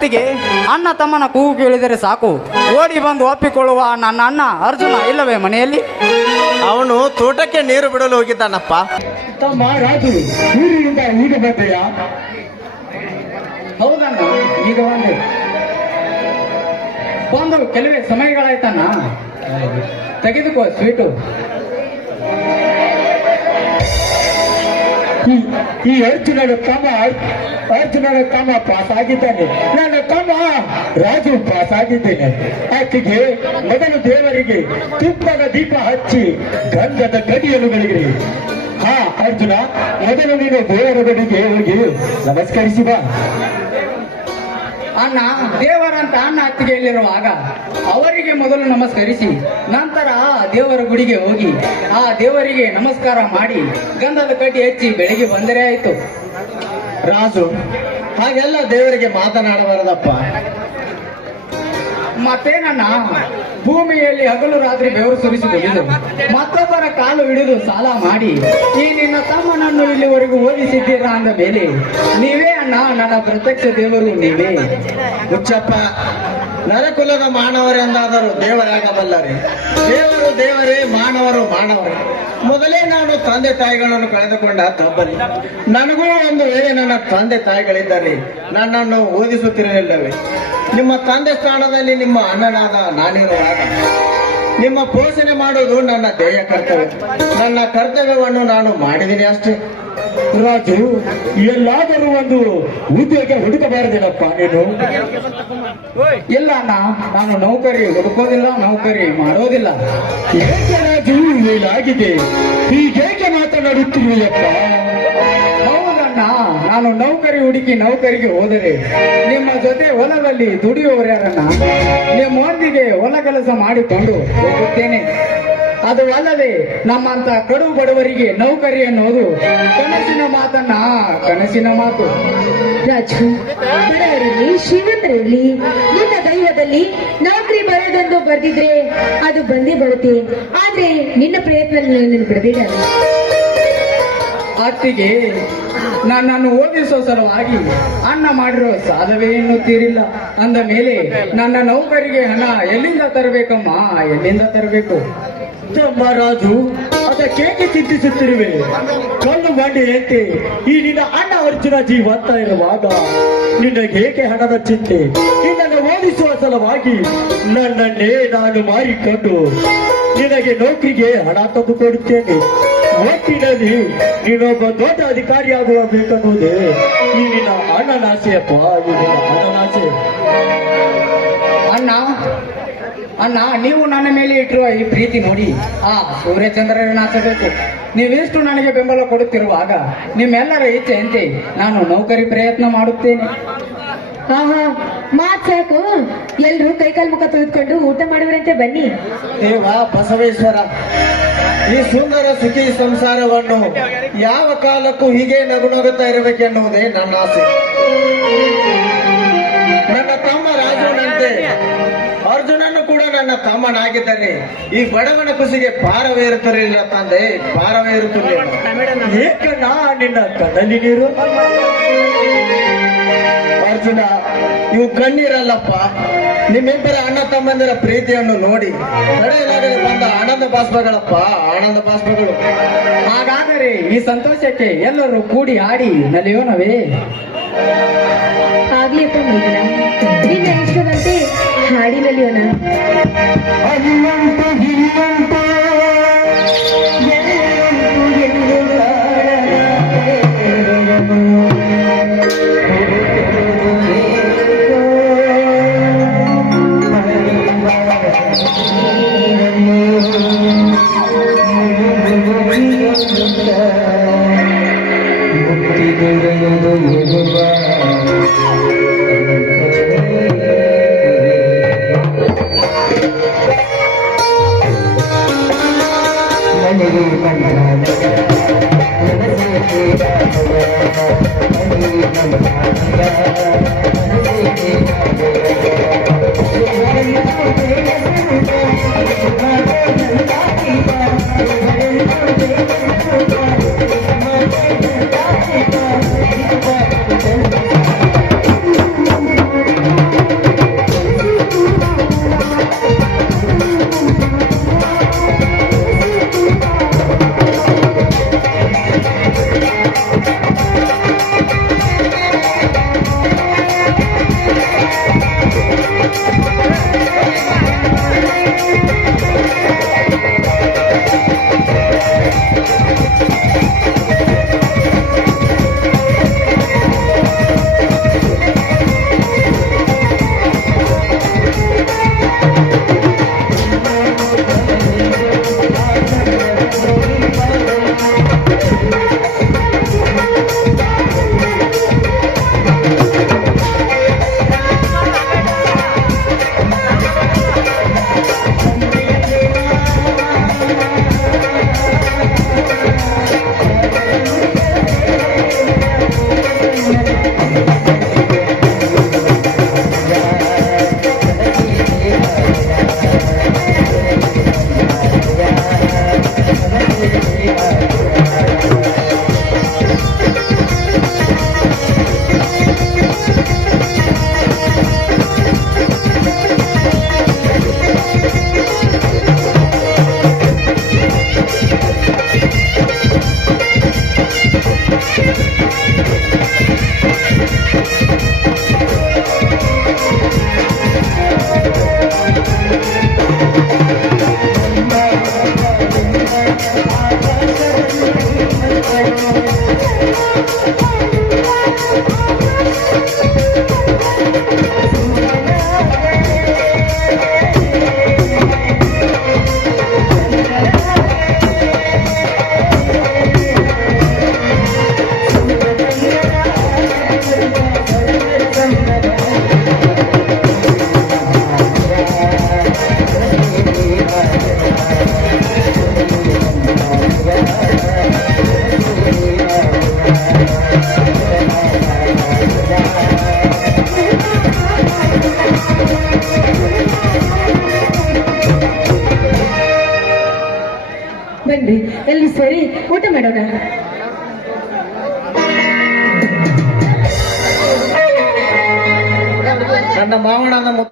ಅತ್ತಿಗೆ ಅಣ್ಣ ತಮ್ಮನ ಕೂಗು ಕೇಳಿದರೆ ಸಾಕು ಓಡಿ ಬಂದು ಒಪ್ಪಿಕೊಳ್ಳುವ ನನ್ನ ಅಣ್ಣ ಅರ್ಜುನ ಇಲ್ಲವೇ ಮನೆಯಲ್ಲಿ? ಅವನು ತೋಟಕ್ಕೆ ನೀರು ಬಿಡಲು ಹೋಗಿದ್ದಾನಪ್ಪ. ತಮ್ಮ ರಾಜು ಊರಿನಿಂದ ಈಗ ಬರ್ತೀಯಾ? ಹೌದಣ್ಣ, ಈಗ ಬಂದು ಕೆಲವೇ ಸಮಯಗಳಾಯ್ತಣ್ಣ. ತೆಗೆದುಕೋ ಸ್ವೀಟು. ಈ ಅರ್ಜುನನ ತಮ್ಮ ಪಾಸ್ ಆಗಿದ್ದಾನೆ, ನನ್ನ ತಮ್ಮ ರಾಜು ಪಾಸ್ ಆಗಿದ್ದೇನೆ. ಆಕೆಗೆ ಮೊದಲು ದೇವರಿಗೆ ತುಪ್ಪದ ದೀಪ ಹಚ್ಚಿ ಗಂಧದ ಗಡಿಯನ್ನು ಗಳಿಗಿರಿ. ಹಾ ಅರ್ಜುನ, ಮೊದಲು ನೀನು ದೇವರ ಗಡಿಗೆ ಹೋಗಿ ನಮಸ್ಕರಿಸಿ ಬಾ. ಅಣ್ಣ, ದೇವರಂತ ಅಣ್ಣ ಅತ್ತಿಗೆಯಲ್ಲಿರುವಾಗ ಅವರಿಗೆ ಮೊದಲು ನಮಸ್ಕರಿಸಿ ನಂತರ ದೇವರ ಗುಡಿಗೆ ಹೋಗಿ ಆ ದೇವರಿಗೆ ನಮಸ್ಕಾರ ಮಾಡಿ ಗಂಧದ ಕಡ್ಡಿ ಹಚ್ಚಿ ಬೆಳಿಗ್ಗೆ ಬಂದರೆ ಆಯ್ತು. ರಾಜು, ಹಾಗೆಲ್ಲ ದೇವರಿಗೆ ಮಾತನಾಡಬಾರದಪ್ಪ. ಮತ್ತೇನಣ್ಣ, ಭೂಮಿಯಲ್ಲಿ ಹಗಲು ರಾತ್ರಿ ಬೆವರು ಸುರಿಸಿ ದುಡಿದು ಮತ್ತೊಬ್ಬರ ಕಾಲು ಹಿಡಿದು ಸಾಲ ಮಾಡಿ ಈ ನಿನ್ನ ತಮ್ಮನನ್ನು ಇಲ್ಲಿವರೆಗೂ ಓದಿಸಿದ್ದೀರಾ ಅಂದ ಮೇಲೆ ನೀವೇ ಅಣ್ಣ ನನ್ನ ಪ್ರತ್ಯಕ್ಷ ದೇವರು ನೀವೇ. ಹುಚ್ಚಪ್ಪ, ನರಕುಲದ ಮಾನವರೆಂದಾದರೂ ದೇವರಾಗಬಲ್ಲರೇ? ದೇವರು ದೇವರೇ, ಮಾನವರು ಮಾನವರೇ. ಮೊದಲೇ ನಾನು ತಂದೆ ತಾಯಿಗಳನ್ನು ಕಳೆದುಕೊಂಡ ತಬ್ಬಲಿ. ನನಗೂ ಒಂದು ವೇಳೆ ನನ್ನ ತಂದೆ ತಾಯಿಗಳಿದ್ದರೆ ನನ್ನನ್ನು ಓದಿಸುತ್ತಿರಲಿಲ್ಲವೇ? ನಿಮ್ಮ ತಂದೆ ಸ್ಥಾನದಲ್ಲಿ ನಿಮ್ಮ ಅಣ್ಣನಾದ ನಾನಿರುವಾಗ ನಿಮ್ಮ ಪೋಷಣೆ ಮಾಡುವುದು ನನ್ನ ಧ್ಯೇಯ ಕರ್ತವ್ಯ. ನನ್ನ ಕರ್ತವ್ಯವನ್ನು ನಾನು ಮಾಡಿದ್ದೀನಿ ಅಷ್ಟೇ. ರಾಜು, ಎಲ್ಲಾದರೂ ಒಂದು ಉದ್ಯೋಗ ಹುಡುಕಬಾರದೇನಪ್ಪ ನೀನು? ಇಲ್ಲ ಅಣ್ಣ, ನಾನು ನೌಕರಿ ಹುಡುಕೋದಿಲ್ಲ, ನೌಕರಿ ಮಾಡೋದಿಲ್ಲ. ಏಕೆ ರಾಜು ಹೀಗಾಗಿದೆ? ಹೀಗೇಕೆ ಮಾತನಾಡುತ್ತಿರುವೆಯಪ್ಪ? ಹೌದಣ್ಣ, ನಾನು ನೌಕರಿ ಹುಡುಕಿ ನೌಕರಿಗೆ ಹೋದರೆ ನಿಮ್ಮ ಜೊತೆ ಹೊಲದಲ್ಲಿ ದುಡಿಯುವವರ್ಯಾರಣ್ಣ, ನಿಮ್ಮೊಂದಿಗೆ ಹೊಲ ಕೆಲಸ ಮಾಡಿಕೊಂಡು ಹೋಗುತ್ತೇನೆ. ಅದು ಅಲ್ಲದೆ ನಮ್ಮಂತ ಕಡು ಬಡವರಿಗೆ ನೌಕರಿ ಅನ್ನೋದು ಕನಸಿನ ಮಾತನ್ನ, ಕನಸಿನ ಮಾತು. ರಾಜು, ಬಡವರಲ್ಲಿ ಶ್ರೀಮಂತರಲ್ಲಿ ನಿನ್ನ ದೈವದಲ್ಲಿ ನೌಕರಿ ಬರೋದೊಂದು ಬರ್ದಿದ್ರೆ ಅದು ಬಂದೇ ಬರುತ್ತೆ. ಆದ್ರೆ ನಿನ್ನ ಪ್ರಯತ್ನ ಬಿಡಬೇಡ. ಅತ್ತಿಗೆ, ನನ್ನನ್ನು ಓದಿಸೋ ಸಲುವಾಗಿ ಅಣ್ಣ ಮಾಡಿರೋ ಸಾಲವೇ ಎನ್ನುತ್ತೀರಿಲ್ಲ ಅಂದ ಮೇಲೆ ನನ್ನ ನೌಕರಿಗೆ ಹಣ ಎಲ್ಲಿಂದ ತರಬೇಕಮ್ಮ, ಎಲ್ಲಿಂದ ತರಬೇಕು? ತಮ್ಮ ರಾಜು, ಅದಕ್ಕೇಕೆ ಚಿಂತಿಸುತ್ತಿರುವೆ? ಕಲ್ಲು ಬಂಡೆಯಂತೆ ಈ ನಿನ್ನ ಅಣ್ಣ ಅರ್ಜುನ ಜೀವಂತ ಇರುವಾಗ ನಿನಗೇಕೆ ಹಣದ ಚಿಂತೆ? ನಿನ್ನನ್ನು ಓದಿಸುವ ಸಲುವಾಗಿ ನನ್ನನ್ನೇ ನಾನು ಮಾರಿಕೊಂಡು ನಿನಗೆ ನೌಕರಿಗೆ ಹಣ ತಂದು ಕೊಡುತ್ತೇನೆ. ಒಟ್ಟಿನಲ್ಲಿ ನೀನೊಬ್ಬ ದೊಡ್ಡ ಅಧಿಕಾರಿಯಾಗಬೇಕನ್ನುವುದೇ ಈ ನಿನ್ನ ಅಣ್ಣನಾಸೆಯಪ್ಪ, ಈ ನಿನ್ನ ಅಣ್ಣನಾಸೆ. ಅಣ್ಣ, ನೀವು ನನ್ನ ಮೇಲೆ ಇಟ್ಟಿರುವ ಈ ಪ್ರೀತಿ ನೋಡಿ ಆ ಸೂರ್ಯಚಂದ್ರರನ್ನು ನಾಚಬೇಕು. ನೀವೆಷ್ಟು ನನಗೆ ಬೆಂಬಲ ಕೊಡುತ್ತಿರುವಾಗ ನಿಮ್ಮೆಲ್ಲರ ಇಚ್ಛೆಯಂತೆ ನಾನು ನೌಕರಿ ಪ್ರಯತ್ನ ಮಾಡುತ್ತೇನೆ. ಆಹಾ, ಮಾತ್ ಸಾಕು. ಎಲ್ರು ಕೈಕಾಲ್ ಮುಖ ತೆಗೆದುಕೊಂಡು ಊಟ ಮಾಡುವರಂತೆ ಬನ್ನಿ. ದೇವ ಬಸವೇಶ್ವರ, ಈ ಸುಂದರ ಸುಖಿ ಸಂಸಾರವನ್ನು ಯಾವ ಕಾಲಕ್ಕೂ ಹೀಗೆ ನಗುನಗುತ್ತಾ ಇರಬೇಕೆನ್ನುವುದೇ ನನ್ನ ಆಸೆ. ನನ್ನ ತಮ್ಮ ರಾಜುನಂತೆ ಅರ್ಜುನನ್ನು ಕೂಡ ನನ್ನ ತಮ್ಮನಾಗಿದ್ದರೆ ಈ ಬಡವನ ಖುಷಿಗೆ ಪಾರವೇ ಇರುತ್ತಿರಲಿಲ್ಲ ತಂದೆ, ಪಾರವೇ ಇರುತ್ತಿರಲಿಲ್ಲ. ಏಕಣ್ಣ ನಿನ್ನ ಕಣ್ಣಲ್ಲಿ ನೀರು? ಅರ್ಜುನ, ಇವು ಕಣ್ಣೀರಲ್ಲಪ್ಪ, ನಿಮ್ಮಿಬ್ಬರ ಅಣ್ಣ ತಮ್ಮಂದಿರ ಪ್ರೀತಿಯನ್ನು ನೋಡಿ ತಡೆಯಲಾಗದೆ ಬಂದ ಆನಂದ ಬಾಷ್ಪಗಳಪ್ಪ, ಆನಂದ ಬಾಷ್ಪಗಳು. ಹಾಗಾದರೆ ಈ ಸಂತೋಷಕ್ಕೆ ಎಲ್ಲರೂ ಕೂಡಿ ಹಾಡಿ ನಲಿಯೋಣವೇ? ಆಗ್ಲಿಪ್ಪ ಮೀನ, ನಿನ್ನ ಇಷ್ಟದಂತೆ ಹಾಡಿ ನಲಿಯೋಣ. ಬನ್ನಿ ಎಲ್ಲಿ ಸೇರಿ ಊಟ ಮಾಡೋಣ. ನನ್ನ ಮಾವನದ